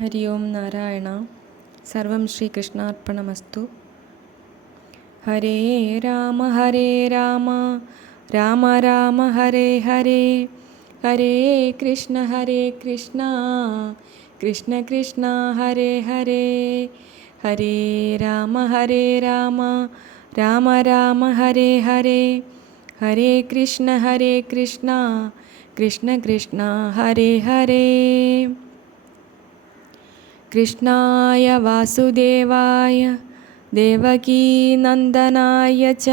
ഹരി ഓം നാരായണ സർവം ശ്രീകൃഷ്ണാർപ്പണമസ്തു ഹരേ രാമ ഹരേ രാമ രാമ രാമ ഹരേ ഹരേ ഹരേ കൃഷ്ണ ഹരേ കൃഷ്ണ കൃഷ്ണ കൃഷ്ണ ഹരേ ഹരേ ഹരേ രാമ ഹരേ രാമ രാമ രാമ ഹരേ ഹരേ ഹരേ കൃഷ്ണ ഹരേ കൃഷ്ണ കൃഷ്ണ കൃഷ്ണ ഹരേ ഹരേ कृष्णाय वासुदेवाय देवकीनन्दनाय च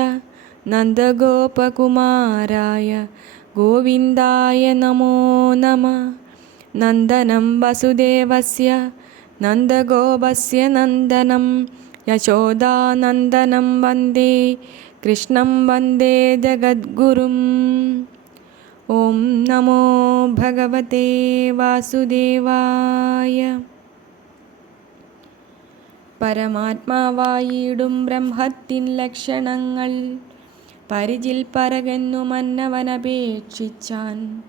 नन्दगोपकुमाराय गोविन्दाय नमो नमः। नन्दनं वसुदेवस्य नन्दगोपस्य नन्दनं यशोदानन्दनं वन्दे कृष्णं वन्दे जगद्गुरुम्। ॐ नमो भगवते वासुदेवाय। പരമാത്മാവായിടും ബ്രഹ്മത്തിൻ ലക്ഷണങ്ങൾ. പരിചിൽ പരകെന്നു മന്നവനപേക്ഷിച്ചാൻ.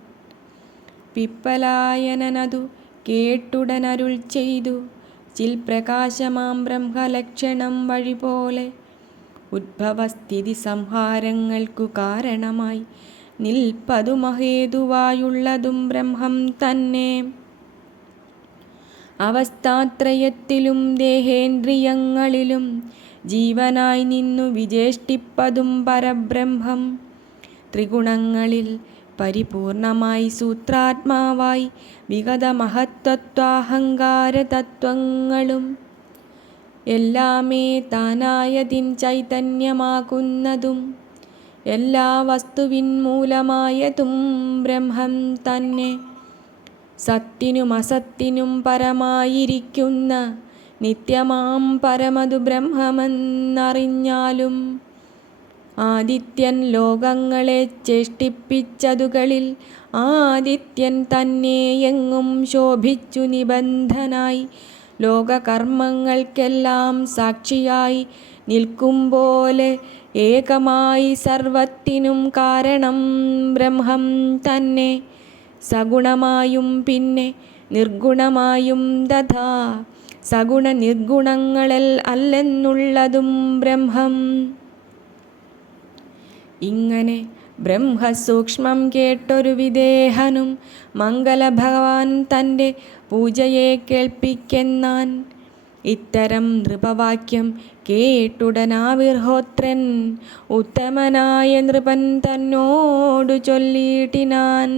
പിപ്പലായനനതു കേട്ടുടനരുൾ ചെയ്തു. ചിൽ പ്രകാശമാം ബ്രഹ്മലക്ഷണം വഴി പോലെ ഉദ്ഭവസ്ഥിതി സംഹാരങ്ങൾക്കു കാരണമായി നിൽപ്പതു മഹേതുവായുള്ളതും ബ്രഹ്മം തന്നെ. അവസ്ഥാത്രയത്തിലും ദേഹേന്ദ്രിയങ്ങളിലും ജീവനായി നിന്നു വിജേഷ്ടിപ്പതും പരബ്രഹ്മം. ത്രിഗുണങ്ങളിൽ പരിപൂർണമായി സൂത്രാത്മാവായി വിഗത മഹത്തത്വാഹങ്കാര തത്വങ്ങളും എല്ലാമേ താനായതിൻ ചൈതന്യമാകുന്നതും എല്ലാ വസ്തുവിൻ മൂലമായതും ബ്രഹ്മം തന്നെ. സത്തിനും അസത്തിനും പരമായിരിക്കുന്ന നിത്യമാം പരമതു ബ്രഹ്മമെന്നറിഞ്ഞാലും ആദിത്യൻ ലോകങ്ങളെ ചേഷ്ടിപ്പിച്ചതുകളിൽ ആദിത്യൻ തന്നെ എങ്ങും ശോഭിച്ചു നിബന്ധനായി ലോകകർമ്മങ്ങൾക്കെല്ലാം സാക്ഷിയായി നിൽക്കും പോലെ ഏകമായി സർവത്തിനും കാരണം ബ്രഹ്മം തന്നെ. സഗുണമായും പിന്നെ നിർഗുണമായും തഥാ സഗുണ നിർഗുണങ്ങളിൽ അല്ലെന്നുള്ളതും ബ്രഹ്മം. ഇങ്ങനെ ബ്രഹ്മസൂക്ഷ്മം കേട്ടൊരു വിദേഹനും മംഗലഭഗവാൻ തന്റെ പൂജയെ കേൾപ്പിക്കെന്നാൻ ഇത്തരം നൃപവാക്യം കേട്ടുടനാവിർഹോത്രൻ ഉത്തമനായ നൃപൻ തന്നോടു ചൊല്ലിയിട്ടിനാൻ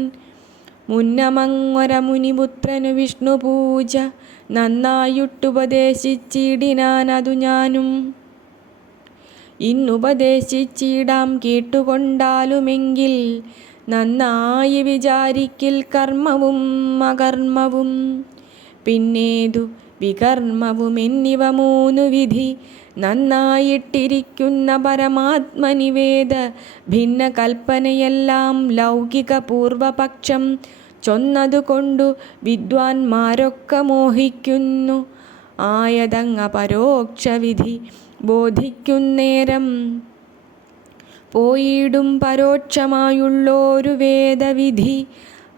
മുന്നമങ്ങൊര മുനിപുത്രനു പൂജ നന്നായിട്ടുപദേശിച്ചിടിനാനതു ഞാനും. ഇന്നുപദേശിച്ചിടാം കേട്ടുകൊണ്ടാലുമെങ്കിൽ നന്നായി വിചാരിക്കിൽ കർമ്മവും അകർമ്മവും. പിന്നേതു വികർമ്മവും എന്നിവ മൂന്നു വിധി നന്നായിട്ടിരിക്കുന്ന പരമാത്മനിവേദ ഭിന്ന കൽപ്പനയെല്ലാം ലൗകിക പൂർവപക്ഷം ചൊന്നതുകൊണ്ടു വിദ്വാൻമാരൊക്കെ മോഹിക്കുന്നു. ആയതങ്ങ പരോക്ഷവിധി ബോധിക്കുന്നേരം പോയിടും പരോക്ഷമായുള്ളൊരു വേദവിധി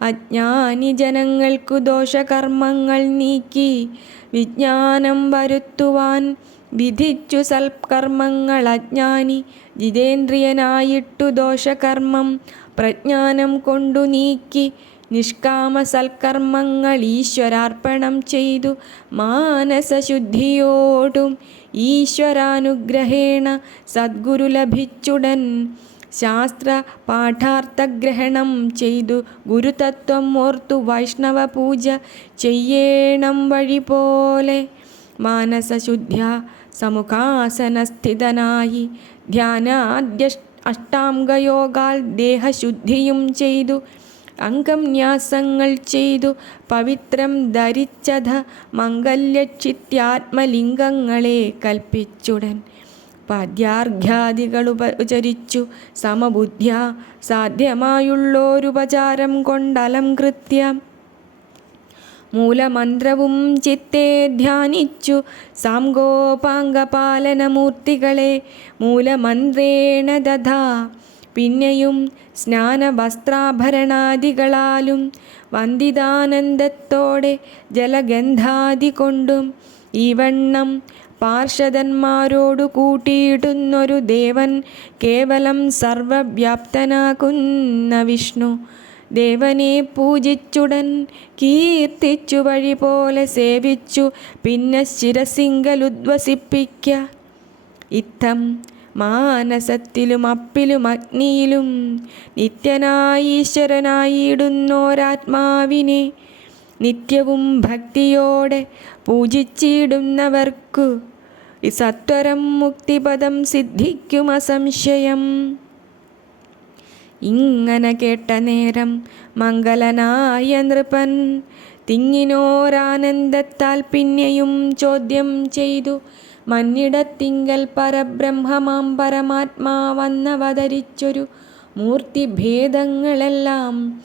അജ്ഞാനി ജനങ്ങൾക്കു ദോഷകർമ്മങ്ങൾ നീക്കി വിജ്ഞാനം വരുത്തുവാൻ വിധിച്ചു സൽക്കർമ്മങ്ങൾ അജ്ഞാനി ജിതേന്ദ്രിയനായിട്ടു ദോഷകർമ്മം പ്രജ്ഞാനം കൊണ്ടു നീക്കി നിഷ്കാമ സൽക്കർമ്മങ്ങൾ ഈശ്വരാർപ്പണം ചെയ്തു മാനസശുദ്ധിയോടും ഈശ്വരാനുഗ്രഹേണ സദ്ഗുരു ലഭിച്ചുടൻ ശാസ്ത്ര പാഠാർത്ഥഗ്രഹണം ചെയ്തു ഗുരുതത്വം ഓർത്തു വൈഷ്ണവ പൂജ ചെയ്യേണം വഴി പോലെ. മാനസശുദ്ധ്യ സമുഖാസനസ്ഥിതനായി ധ്യാനാദ്യ അഷ്ടാംഗയോഗാൽ ദേഹശുദ്ധിയും ചെയ്തു. അംഗംന്യാസങ്ങൾ ചെയ്തു പവിത്രം ധരിച്ചത മംഗല്യക്ഷിത്യാത്മലിംഗങ്ങളെ കൽപ്പിച്ചുടൻ പാദ്യാർഘ്യാദികൾ ഉപചരിച്ചു സമബുദ്ധ്യ സാധ്യമായുള്ളോരുപചാരം കൊണ്ടലംകൃത്യ മൂലമന്ത്രവും ചിത്തെ ധ്യാനിച്ചു. സാംഗോപാംഗപാലനമൂർത്തികളെ മൂലമന്ത്രേണ ദധാ. പിന്നെയും സ്നാനവസ്ത്രാഭരണാദികളാലും വന്ദിതാനന്ദത്തോടെ ജലഗന്ധാദി കൊണ്ടും ഈ വണ്ണം പാർഷദന്മാരോടു കൂട്ടിയിടുന്നൊരു ദേവൻ കേവലം സർവവ്യാപ്തനാകുന്ന വിഷ്ണു. ദേവനെ പൂജിച്ചുടൻ കീർത്തിച്ചു വഴി പോലെ സേവിച്ചു പിന്നെ ശിരസിംഗലുദ്വസിപ്പിക്ക ഇത്തം മാനസത്തിലും അപ്പിലും അഗ്നിയിലും നിത്യനായി ഈശ്വരനായിടുന്നോരാത്മാവിനെ നിത്യവും ഭക്തിയോടെ പൂജിച്ചിടുന്നവർക്കു സത്വരം മുക്തിപദം സിദ്ധിക്കും അസംശയം. ഇങ്ങനെ കേട്ട നേരം മംഗലനായ നൃപൻ തിങ്ങിനോരാനന്ദത്താൽ പിന്നെയും ചോദ്യം ചെയ്തു. മന്നിടത്തിങ്കൽ പരബ്രഹ്മമാം പരമാത്മാവന്നവതരിച്ചൊരു മൂർത്തിഭേദങ്ങളെല്ലാം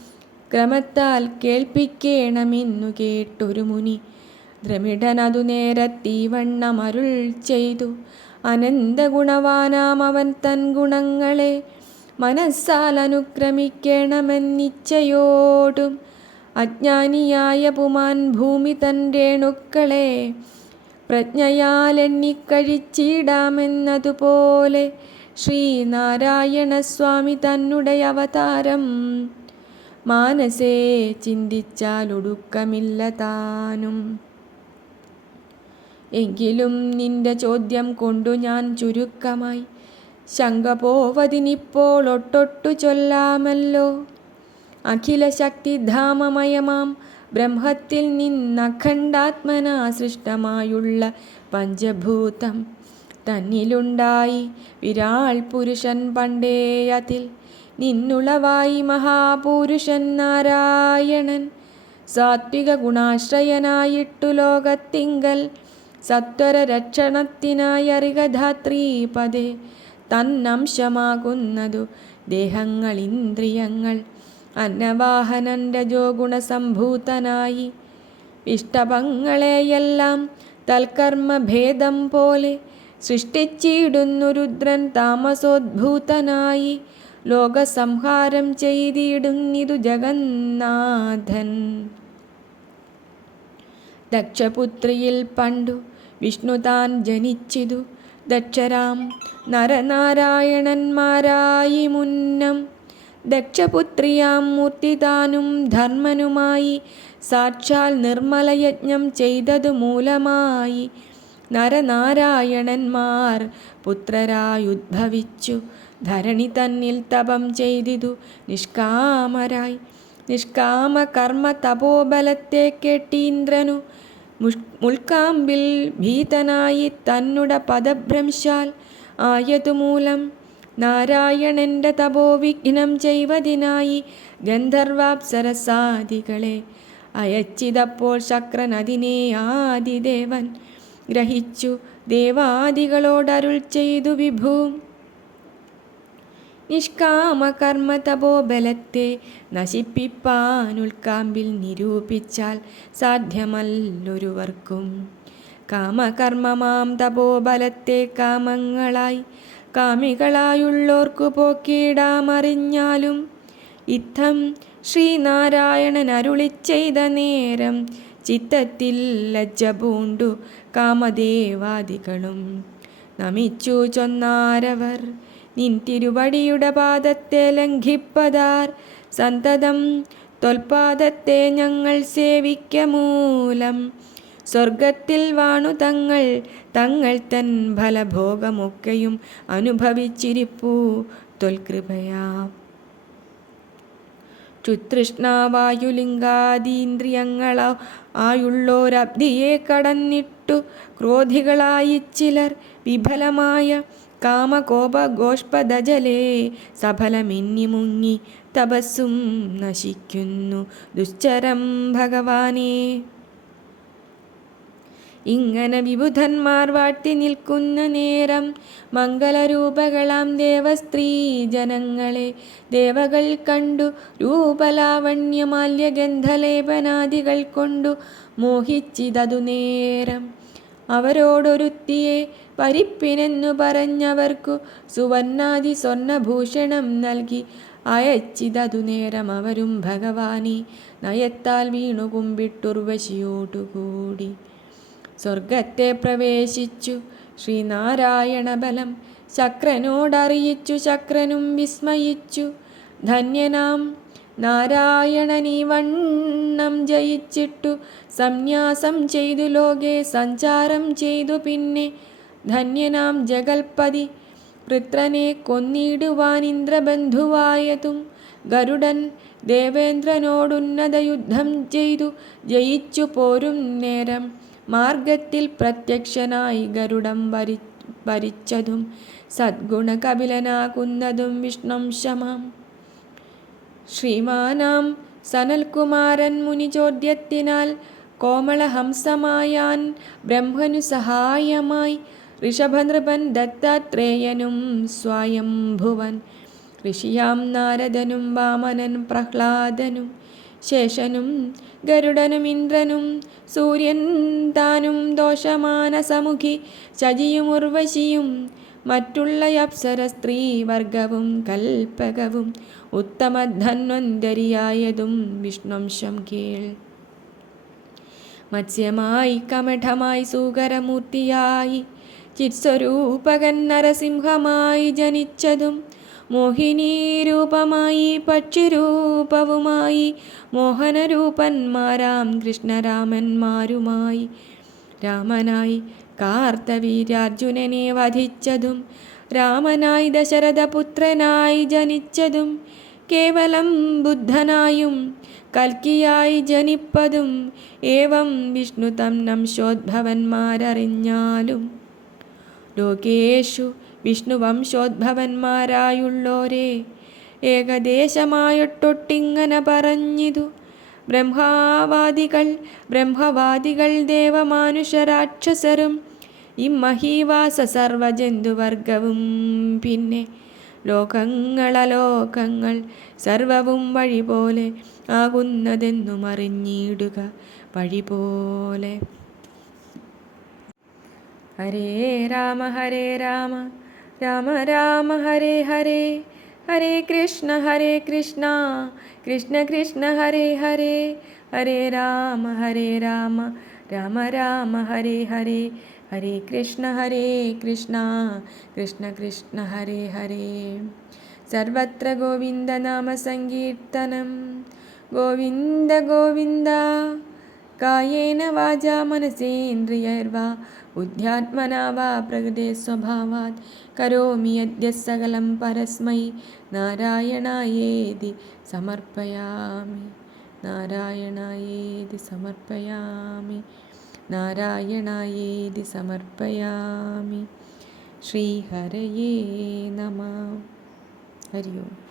ക്രമത്താൽ കേൾപ്പിക്കേണമെന്നു കേട്ടൊരു മുനി ദ്രമിഡനതു നേരത്തീവണ്ണമരുൾ ചെയ്തു അനന്തഗുണവാനാം അവൻ തൻ ഗുണങ്ങളെ മനസ്സാൽ അനുക്രമിക്കണമെന്നിച്ഛയോടും അജ്ഞാനിയായ പുമാൻ ഭൂമി തൻ രേണുക്കളെ പ്രജ്ഞയാലെണ്ണിക്കഴിച്ചിടാമെന്നതുപോലെ ശ്രീനാരായണസ്വാമി തന്നുടെ അവതാരം. മാനസേ ചിന്തിച്ചാലൊടുക്കമില്ല താനും. എങ്കിലും നിന്റെ ചോദ്യം കൊണ്ടു ഞാൻ ചുരുക്കമായി. ശങ്ക പോവതിനിപ്പോൾ ഒട്ടൊട്ടു ചൊല്ലാമല്ലോ. അഖില ശക്തിധാമമയമാം ബ്രഹ്മത്തിൽ നിന്നഖണ്ഡാത്മന സൃഷ്ടമായുള്ള പഞ്ചഭൂതം തന്നിലുണ്ടായി. വിരാൾ പുരുഷൻ പണ്ടേയതിൽ നിന്നുളവായി മഹാപുരുഷൻ നാരായണൻ. സാത്വിക ഗുണാശ്രയനായിട്ടു ലോകത്തിങ്കൽ സത്വര രക്ഷണത്തിനായി തന്നംശമാകുന്നതു ദേഹങ്ങൾ ഇന്ദ്രിയങ്ങൾ അന്നവാഹനൻ രജോ ഗുണസംഭൂതനായി ഇഷ്ടപങ്ങളെയെല്ലാം തൽക്കർമ്മഭേദം പോലെ സൃഷ്ടിച്ചിടുന്നു രുദ്രൻ താമസോദ്ഭൂതനായി. ലോകസംഹാരം ചെയ്തിടുന്നിതു ജഗന്നാഥൻ. ദക്ഷപുത്രിയിൽ പണ്ടു വിഷ്ണു താൻ ജനിച്ചിതു ദക്ഷരാം നരനാരായണന്മാരായി മുന്നം. ദക്ഷപുത്രിയാം മൂർത്തി താനും ധർമ്മനുമായി സാക്ഷാൽ നിർമ്മലയജ്ഞം ചെയ്തതു മൂലമായി നരനാരായണന്മാർ പുത്രരായുദ്ഭവിച്ചു. ധരണി തന്നിൽ തപം ചെയ്തിതു നിഷ്കാമരായി. നിഷ്കാമ കർമ്മ തപോബലത്തെ കേട്ടീന്ദ്രനു മുൾക്കാമ്പിൽ ഭീതനായി തന്നുട പദഭ്രംശാൽ ആയതുമൂലം നാരായണന്റെ തപോവിഘ്നം ചെയ്വതിനായി ഗന്ധർവാപ്സരസാദികളെ അയച്ചിതപ്പോൾ ശക്രൻ അതിനെ ആദിദേവൻ ഗ്രഹിച്ചു. ദേവാദികളോടരുൾ ചെയ്തു വിഭൂം. നിഷ്കാമകർമ്മ തപോബലത്തെ നശിപ്പിപ്പാൻ ഉൾക്കാമ്പിൽ നിരൂപിച്ചാൽ സാധ്യമല്ലൊരുവർക്കും. കാമകർമ്മമാം തപോബലത്തെ കാമങ്ങളായി കാമികളായുള്ളോർക്കു പോക്കിയിടാമറിഞ്ഞാലും ഇത്തം ശ്രീനാരായണൻ അരുളി ചെയ്ത നേരം ചിത്തത്തിൽ ലജ്ജ പൂണ്ടു കാമദേവാദികളും. നമിച്ചു ചൊന്നാരവർ നിൻ തിരുവടിയുടെ പാദത്തെ ലംഘിപ്പതാർ. സന്തതം തൊൽപാദത്തെ ഞങ്ങൾ സേവിക്ക മൂലം. സ്വർഗത്തിൽ വാണു തങ്ങൾ തങ്ങൾ തൻ ഫലഭോഗമൊക്കെയും അനുഭവിച്ചിരിപ്പൂ. തൊൽകൃപയാ. ചുതൃഷ്ണാവായുലിംഗാദീന്ദ്രിയങ്ങളോ ആയുള്ളോരബ്ധിയെ കടന്നിട്ടു ക്രോധികളായി ചിലർ വിഫലമായ കാമകോപ ഗോഷ്പദജലേ സഫലമെന്നി മുങ്ങി തപസ്സും നശിക്കുന്നു ദുശ്ചരം ഭഗവാനേ. ഇങ്ങനെ വിബുധന്മാർ വാട്ടി നിൽക്കുന്ന നേരം മംഗളരൂപകളാം ദേവസ്ത്രീ ജനങ്ങളെ. ദേവകൾ കണ്ടു രൂപലാവണ്യമാല്യഗന്ധലേപനാദികൾ കൊണ്ടു മോഹിച്ചിതതു നേരം. അവരോടൊരുത്തിയെ പരിപ്പിനെന്നു പറഞ്ഞവർക്കു സുവർണാദി സ്വർണഭൂഷണം നൽകി. അയച്ചിതതു നേരം അവരും ഭഗവാനി നയത്താൽ വീണു കുമ്പിട്ടുർവശിയോടുകൂടി സ്വർഗത്തെ പ്രവേശിച്ചു. ശ്രീനാരായണ ബലം ശക്രനോടറിയിച്ചു. ശക്രനും വിസ്മയിച്ചു. ധന്യനാം നാരായണനീ വണ്ണം ജയിച്ചിട്ടു സംന്യാസം ചെയ്തു ലോകെ സഞ്ചാരം ചെയ്തു പിന്നെ ധന്യനാം ജഗൽപതി. വൃത്രനെ കൊന്നിടുവാൻ ഇന്ദ്രബന്ധുവായതും ഗരുഡൻ ദേവേന്ദ്രനോടുന്നത യുദ്ധം ചെയ്തു ജയിച്ചു പോരും നേരം മാർഗത്തിൽ പ്രത്യക്ഷനായി ഗരുഡം വരി ഭരിച്ചതും സദ്ഗുണ കപിലനാകുന്നതും വിഷ്ണംശമാം ശ്രീമാനാം സനൽകുമാരൻ മുനി ചോദ്യത്തിനാൽ കോമളഹംസമായാൻ ബ്രഹ്മനു സഹായമായി ഋഷഭനൃപൻ ദത്താത്രേയനും സ്വയംഭുവൻ. ഋഷിയാം നാരദനും വാമനൻ പ്രഹ്ലാദനും ശേഷനും ഗരുഡനും ഇന്ദ്രനും സൂര്യൻ താനും ദോഷമാനസമുഖി ശജിയും ഉർവശിയും മറ്റുള്ള അപ്സര സ്ത്രീവർഗവും കൽപ്പകവും ഉത്തമധന്വന്തരിയായതും വിഷ്ണംശം കേൾ മത്സ്യമായി കമഠമായി സൂകരമൂർത്തിയായി ചിത്സ്വരൂപകൻ നരസിംഹമായി ജനിച്ചതും മോഹിനീരൂപമായി പക്ഷിരൂപവുമായി മോഹനരൂപന്മാരാം കൃഷ്ണരാമന്മാരുമായി രാമനായി കാർത്തവീരാർജുനനെ വധിച്ചതും രാമനായി ദശരഥപുത്രനായി ജനിച്ചതും കേവലം ബുദ്ധനായും കൽക്കിയായി ജനിപ്പതും ഏവം വിഷ്ണു തം നംശോദ്ഭവന്മാരറിഞ്ഞാലും. ലോകേഷു വിഷ്ണുവംശോദ്ഭവന്മാരായുള്ളോരേ ഏകദേശമായിട്ടൊട്ടിങ്ങനെ പറഞ്ഞിതു. ബ്രഹ്മാവാദികൾ ബ്രഹ്മവാദികൾ ദേവമാനുഷരാക്ഷസരും ഇമ്മഹീവാസ സർവജന്തുവർഗവും. പിന്നെ ലോകങ്ങളലോകങ്ങൾ സർവവും വഴി പോലെ ആകുന്നതെന്നും അറിഞ്ഞിടുക വഴി പോലെ ഹരേ രാമ ഹരേ രാമ രാമ രാമ ഹരേ ഹരേ. हरे कृष्ण हरे कृष्ण। कृष्ण कृष्ण हरे हरे। हरे राम हरे राम। राम राम हरे हरे। हरे कृष्ण हरे कृष्ण। कृष्ण कृष्ण हरे हरे। सर्वत्र गोविन्दनामसङ्कीर्तनं गोविन्द गोविन्द। കായേന വാച മനസേന്ദ്രിയർവാ ബുദ്ധ്യാത്മനാ വാ പ്രകൃതേ സ്വഭാവാത് കരോമി അദ്യ സകലം പരസ്മൈ നാരായണായേതി സമർപ്പയാമി നാരായണായേതി സമർപ്പയാമി നാരായണായേതി സമർപ്പയാമി ശ്രീഹരയേ നമ ഹരി ഓം